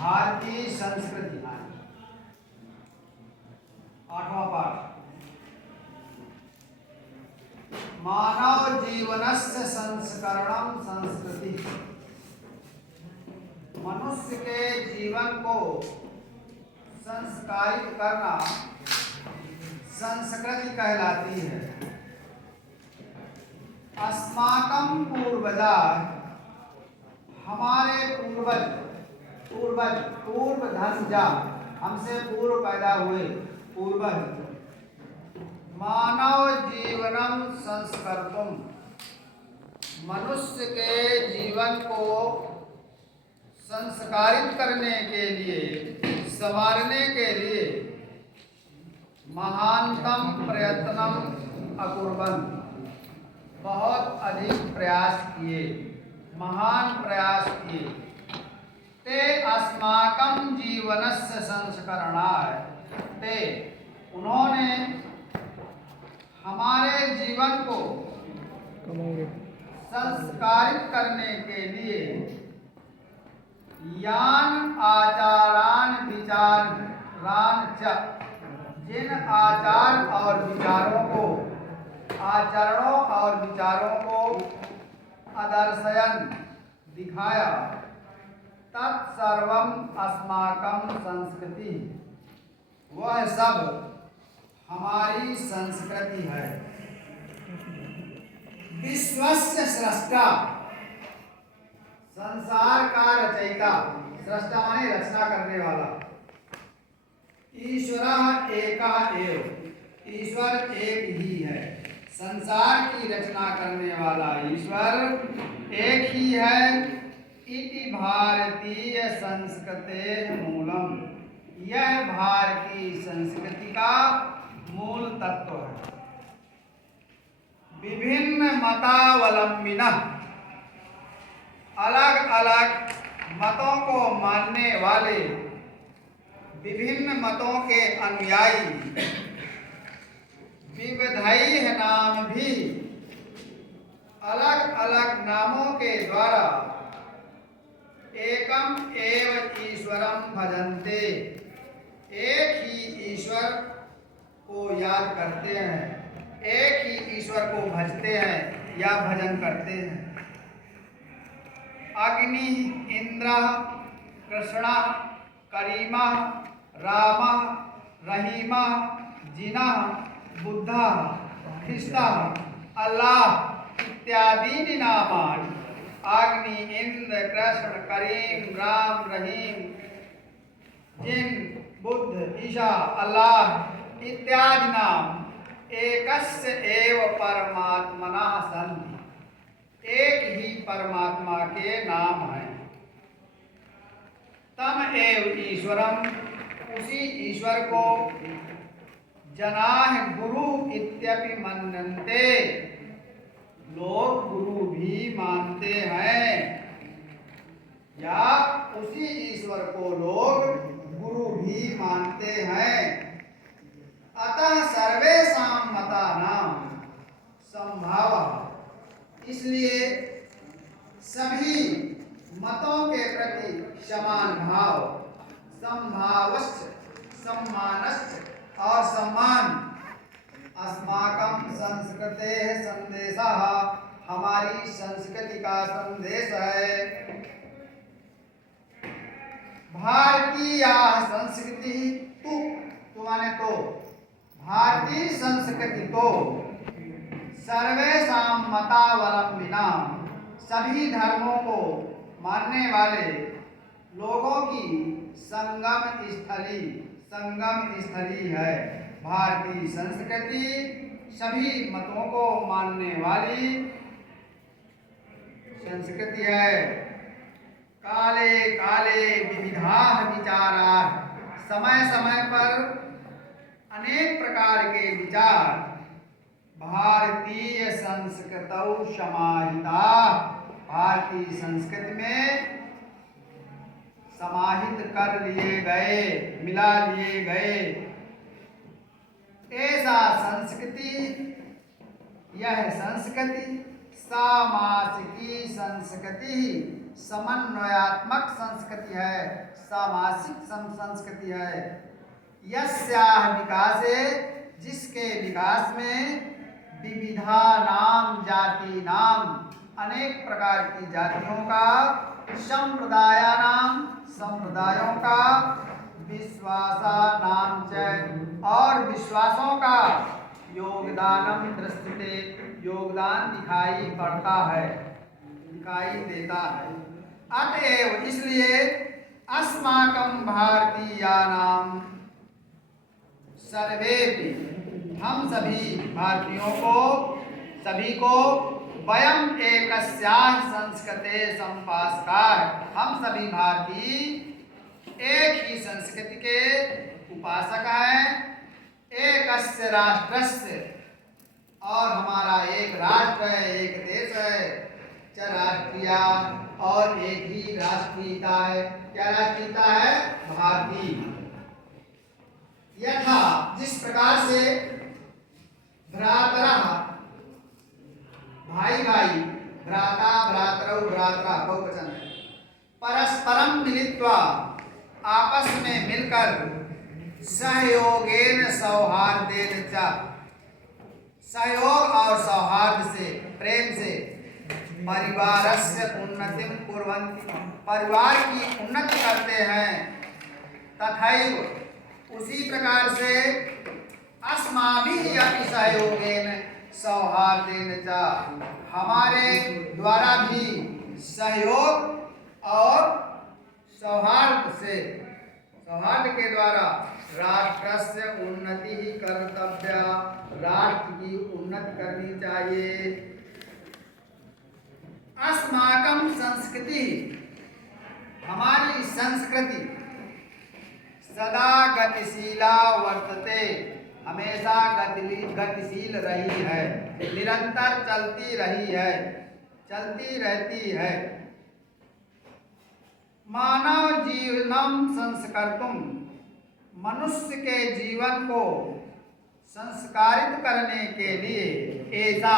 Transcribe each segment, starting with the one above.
भारतीय संस्कृति। आठवां पाठ। मानव जीवनस्य संस्करणं संस्कृति। मनुष्य के जीवन को संस्कारित करना संस्कृति कहलाती है। अस्माकं पूर्वजा, हमारे पूर्वधर्मजा, हमसे पूर्व पैदा हुए पूर्वज, मानव जीवनम संस्कर्तुम, मनुष्य के जीवन को संस्कारित करने के लिए, संवारने के लिए महानतम प्रयत्नम अकुर्वन्, बहुत अधिक प्रयास किए, महान प्रयास किए। ते अस्माकं जीवनस्य संस्करणाय, ते उन्होंने हमारे जीवन को संस्कारित करने के लिए यान आचारान विचारान च, जिन आचार और विचारों को, आचरणों और विचारों को अदर्शयन, दिखाया, तत्सर्वम अस्माकं संस्कृति, वह सब हमारी संस्कृति है। विश्वस्य स्रष्टा, संसार का रचयिता, स्रष्टा माने रचना करने वाला। ईश्वरः एकः एव, ईश्वर एक ही है। संसार की रचना करने वाला ईश्वर एक ही है। इति भारतीय संस्कृतेः मूलम, यह भारतीय संस्कृति का मूल तत्व है। विभिन्न मतावलंबिनः, अलग अलग मतों को मानने वाले, विभिन्न मतों के अनुयायी, विविधैः नाम भी, अलग अलग नामों के द्वारा एकम एव ईश्वरम भजन्ते, एक ही ईश्वर को याद करते हैं, एक ही ईश्वर को भजते हैं या भजन करते हैं। अग्नि, इंद्र, कृष्ण, करीमा, राम, रहीमा, जिना, बुद्धा, ख्रिस्ता, अल्लाह इत्यादीनि नामानि, अग्नि, इंद्र, कृष्ण, करीम, राम, रहीम, जिन, बुद्ध, ईशा, अल्लाह इत्यादि नाम एकस्य एव परमात्मनः सन्ति, एक ही परमात्मा के नाम हैं। तम एव ईश्वरम, उसी ईश्वर को जनाः गुरु इत्यपि मन्यन्ते, लोग गुरु भी मानते हैं, या उसी ईश्वर को लोग गुरु भी मानते हैं। अतः सर्वेषां मतानां समभावः, इसलिए सभी मतों के प्रति समान भाव, समभावश्च, सम्मानश्च और सम्मान, अस्माकं संस्कृतेः संदेशः, हमारी संस्कृति का संदेश है। भारतीय संस्कृति तु माने तो, भारतीय संस्कृति तो सर्वेषां मतावलंबिनां, सभी धर्मों को मानने वाले लोगों की संगम स्थली है। भारतीय संस्कृति सभी मतों को मानने वाली संस्कृति है। काले काले विविधाः विचाराः, समय समय पर अनेक प्रकार के विचार भारतीय संस्कृतौ समाहिताः, भारतीय संस्कृति में समाहित कर लिए गए, मिला लिए गए। ऐसा संस्कृति, यह संस्कृति सामासिकी संस्कृति समन्वयात्मक संस्कृति है, सामासिक संस्कृति है। यस्याह विकासे, जिसके विकास में विविधा नाम जाति नाम, अनेक प्रकार की जातियों का, संप्रदाया नाम, संप्रदायों का, विश्वासा नाम च, और विश्वासों का, योगदानम दृष्टिते, योगदान दिखाई पड़ता है, दिखाई देता है। अतएव इसलिए अस्माकं भारतीयानां सर्वेपि, हम सभी भारतीयों को, सभी को, वयम एकस्याः संस्कृते सम्पासकाः, हम सभी भारतीय एक ही संस्कृति के उपासक हैं। एकस्य राष्ट्रस्य, और हमारा एक राष्ट्र है, एक देश है। च राष्ट्रीया, और एक ही राष्ट्रीयता है। क्या राष्ट्रीयता है? भारतीय। यथा, जिस प्रकार से भ्रातरः, भाई भाई, भ्राता भ्रातरौ भ्रात्रा बहुवचन है, परस्परम मिलित्वा, आपस में मिलकर, सहयोगेन सौहार्देन च, सहयोग और सौहार्द से, प्रेम से, परिवारस्य उन्नतिं कुर्वन्ति, परिवार की उन्नति करते हैं। तथैव, उसी प्रकार से, अस्माभिः अपि सहयोगेन सौहार्देन च, हमारे द्वारा भी सहयोग और सौहार्द से, सौहार्द के द्वारा राष्ट्रस्य उन्नति ही कर्तव्य, राष्ट्र की उन्नति करनी चाहिए। अस्माकं संस्कृति, हमारी संस्कृति, सदा गतिशीला वर्तते, हमेशा गतिशील रही है, निरंतर चलती रही है, चलती रहती है। मानव जीवनम संस्कर्तुम, मनुष्य के जीवन को संस्कारित करने के लिए, ऐसा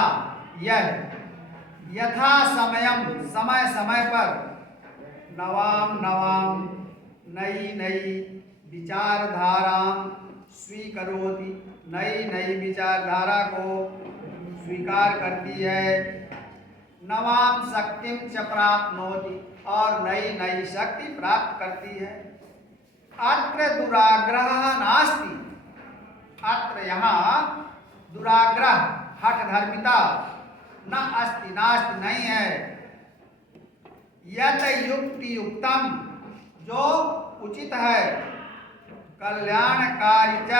यह, यथा समयम, समय समय पर, नवाम नवाम, नई नई विचारधारा स्वीकरोति, नई नई विचारधारा को स्वीकार करती है। नवाम शक्तिम च प्राप्नोति, और नई नई शक्ति प्राप्त करती है। अत्र दुराग्रह नास्ति, अत्र यहाँ दुराग्रह, हठ धर्मिता, न अस्ति, नास्ति नहीं है। यत युक्ति युक्तम, जो उचित है, कल्याणकारी च,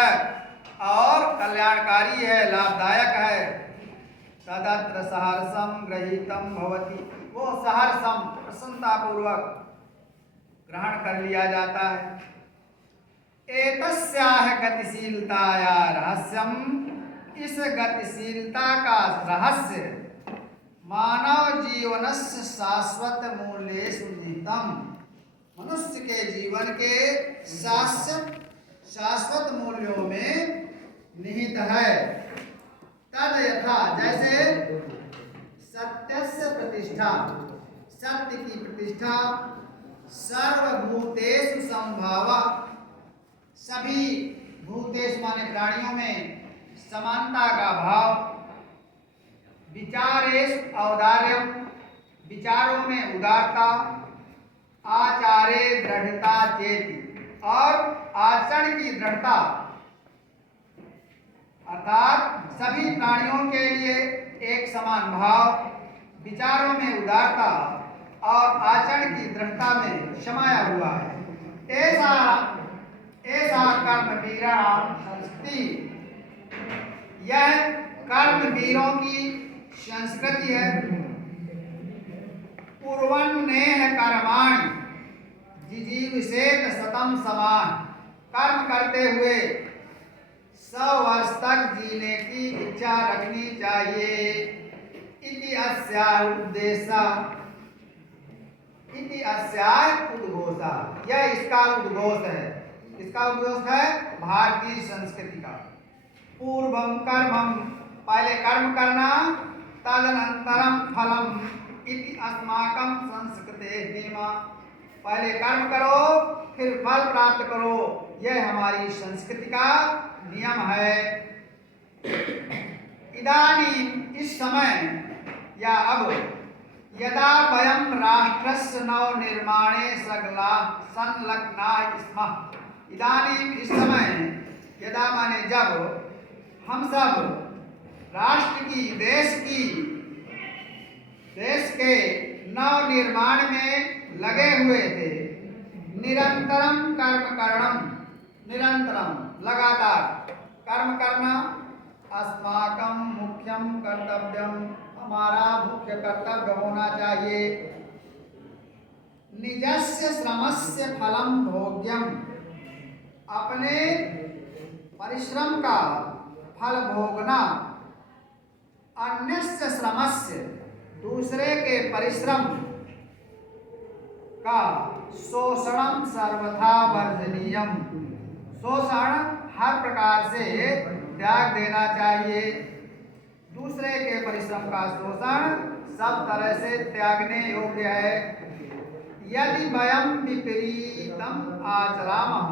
और कल्याणकारी है, लाभदायक है। तदत्र सहर्षम गृहीतम भवति, वो सहर्षम, प्रसन्नता पूर्वक ग्रहण कर लिया जाता है। एतस्याह गतिशीलताया रहस्यम, इस गतिशीलता का रहस्य, मानव जीवनस्य शाश्वत मूल्येषु निहितम, मनुष्य के जीवन के शाश्वत मूल्यों में निहित है। तद यथा, जैसे सत्यस्य प्रतिष्ठा, सत्य की प्रतिष्ठा, सर्वभूतेषु संभावा, सभी भूतेषु माने प्राणियों में समानता का भाव, विचारेषु औदार्यम, विचारों में उदारता, आचारे दृढ़ता चेति, और आचरण की दृढ़ता, अर्थात सभी प्राणियों के लिए एक समान भाव, विचारों में उदारता और आचरण की दृढ़ता में समाया हुआ है। ऐसा कर्मवीराणाम संस्कृति, यह कर्मवीरों की संस्कृति है। पूर्वन्नेह कर्माणि जिजीविषेत शतम समान, कर्म करते हुए 100 वर्ष तक जीने की इच्छा रखनी चाहिए। इति अस्याः उद्देश्य, इति अस्याः उद्घोषा, यह इसका उद्घोष है। इसका उद्घोष है भारतीय संस्कृति का। पूर्वम कर्मम, पहले कर्म करना, तदनंतरम फलम, इति अस्माकं संस्कृतेः नियमः। पहले कर्म करो फिर फल प्राप्त करो, यह हमारी संस्कृति का नियम है। इदानीं इस समय या अब यदा वयं राष्ट्रस्य नवनिर्माणे संलग्नाः स्मः। इदानीं इस समय, यदा माने जब, हम सब राष्ट्र की देश के नव निर्माण में लगे हुए थे। निरंतरम कर्म करणम, निरंतरम लगातार कर्म करना अस्माकं मुख्यम कर्तव्यम, हमारा मुख्य कर्तव्य होना चाहिए। निजस्य श्रमस्य फलम भोग्यम, अपने परिश्रम का फल भोगना। अन्यस्य श्रमस्य, दूसरे के परिश्रम का शोषणम सर्वथा वर्जनीयम, शोषण हर प्रकार से त्याग देना चाहिए। दूसरे के परिश्रम का शोषण सब तरह से त्यागने योग्य है। यदि वयं विपरीतम आचरामः,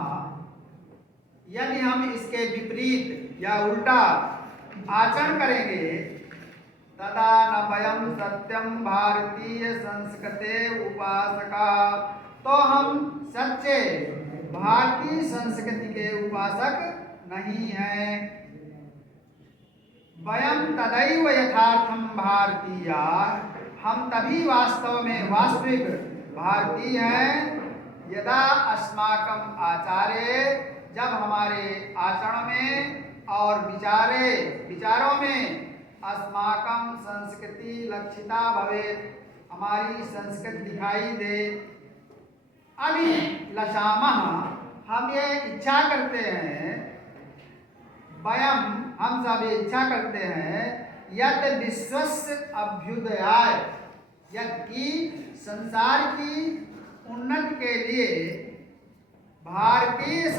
यदि हम इसके विपरीत या उल्टा आचरण करेंगे, तदा न वयं सत्यम भारतीय संस्कृते उपासका, तो हम सच्चे भारतीय संस्कृति के उपासक नहीं हैं। वयं तदैव यथार्थम भारतीया, हम तभी वास्तव में वास्तविक भारतीय हैं। यदा अस्माकं आचारे, जब हमारे आचरण में और विचारों में अस्माकं संस्कृति लक्षिता भवेत्, हमारी संस्कृति दिखाई दे। अभी लशामः, हम ये इच्छा करते हैं, वयम, हम सब ये इच्छा करते हैं, यत् विश्वस्य अभ्युदयाय, यदि संसार की उन्नति के लिए भारतीय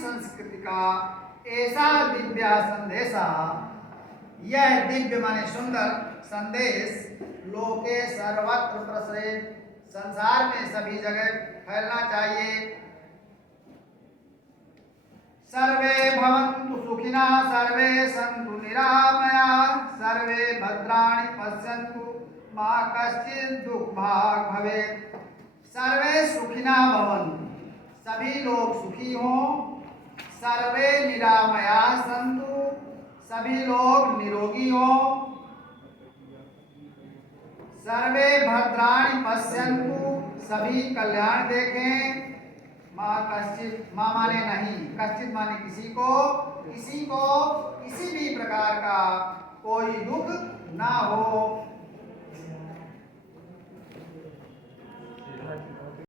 संस्कृति का ऐसा दिव्य संदेशा, यह दिव्य माने सुंदर संदेश लोके सर्वत्र प्रसरेत्, संसार में सभी जगह फैलना चाहिए। सर्वे भवन्तु सुखिनः, सर्वे सन्तु निरामयाः, सर्वे भद्राणि पश्यन्तु, मा कश्चित् दुःखभाग् भवेत्। सर्वे सुखिनः भवन्तु, सभी लोग सुखी हों। सर्वे निरामयाः सन्तु, सभी लोग निरोगी हों। सर्वे भद्राणि पश्यन्तु, सभी कल्याण देखें। माँ कश्चित, माँ माने नहीं, कश्चित माने किसी को किसी भी प्रकार का कोई दुख ना हो।